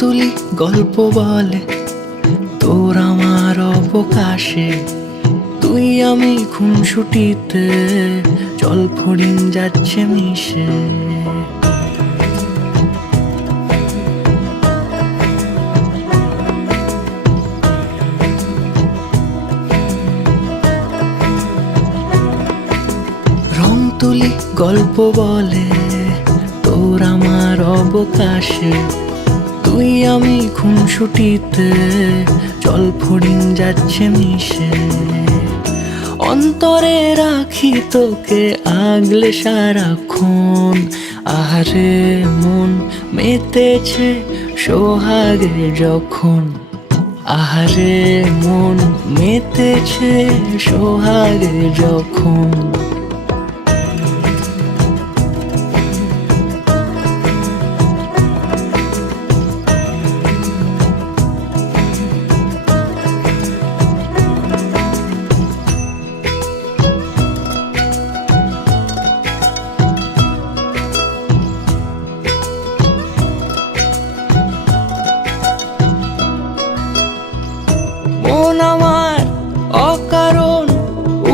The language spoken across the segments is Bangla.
তুলি গল্প বলে তোর আমার অবকাশে, তুই আমি খুনসুটিতে জল ফড়িং যাচ্ছে মিশে। রং তুলি গল্প বলে তোর আমার অবকাশে, তুই আমি খুনসুটিতে জল ফড়িং যাচ্ছে মিশে। অন্তরে রাখি তোকে আগলে সারাক্ষণ, আহারে মন মেতেছে সোহাগে যখন, আহারে মন মেতেছে সোহাগে যখন। মন আমার অকারণ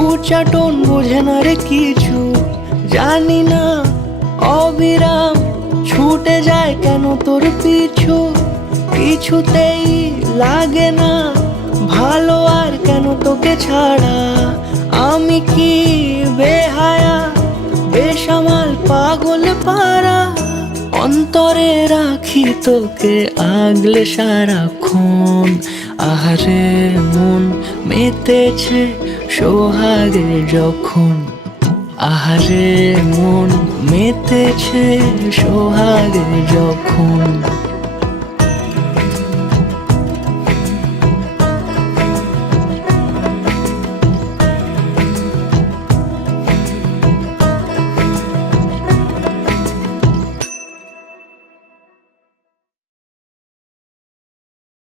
উচ্চাটন বোঝে না রে কিছু, জানি না অবিরাম ছুটে যায় কেন তোর পিছু। কিছুতেই লাগে না ভালো আর কেন তোকে ছাড়া, আমি কি বেহায়া বেসামাল পাগল পারা। অন্তরে রাখি তোকে আগলে সারাক্ষণ, আহারে মন মেতেছে সোহাগে যখন, আহারে মন মেতেছে সোহাগে যখন।